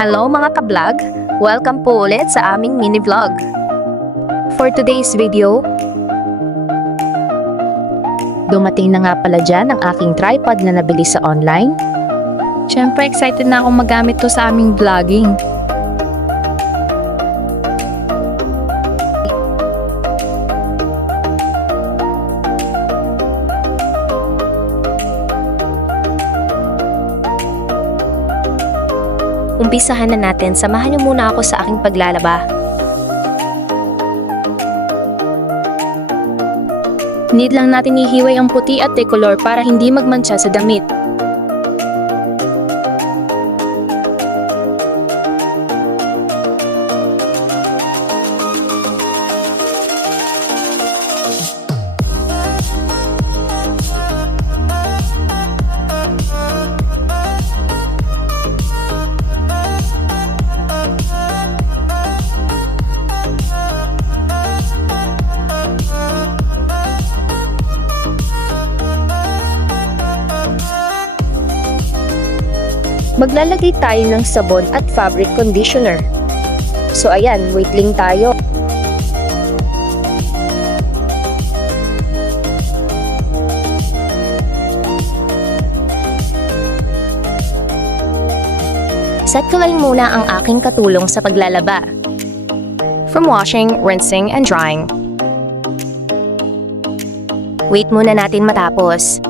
Hello mga ka-vlog! Welcome po ulit sa aming mini vlog. For today's video, dumating na nga pala dyan ang aking tripod na nabili sa online. Siyempre excited na akong magamit to sa aming vlogging. Umpisahan na natin, samahan niyo muna ako sa aking paglalaba. Need lang natin ihiway ang puti at decolor para hindi magmantsa sa damit. Maglalagay tayo ng sabon at fabric conditioner. So ayan, wait lang tayo. Set ko lang muna ang aking katulong sa paglalaba. From washing, rinsing, and drying. Wait muna natin matapos.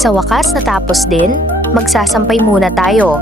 Sa wakas natapos din, magsasampay muna tayo.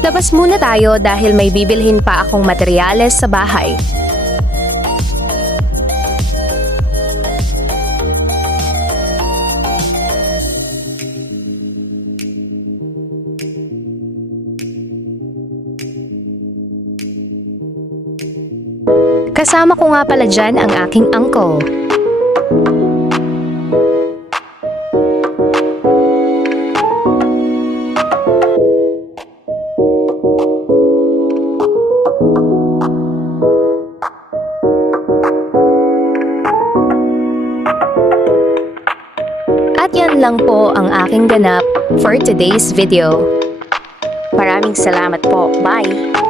Labas muna tayo dahil may bibilhin pa akong materyales sa bahay. Kasama ko nga pala dyan ang aking uncle. At yan lang po ang aking ganap for today's video. Maraming salamat po. Bye!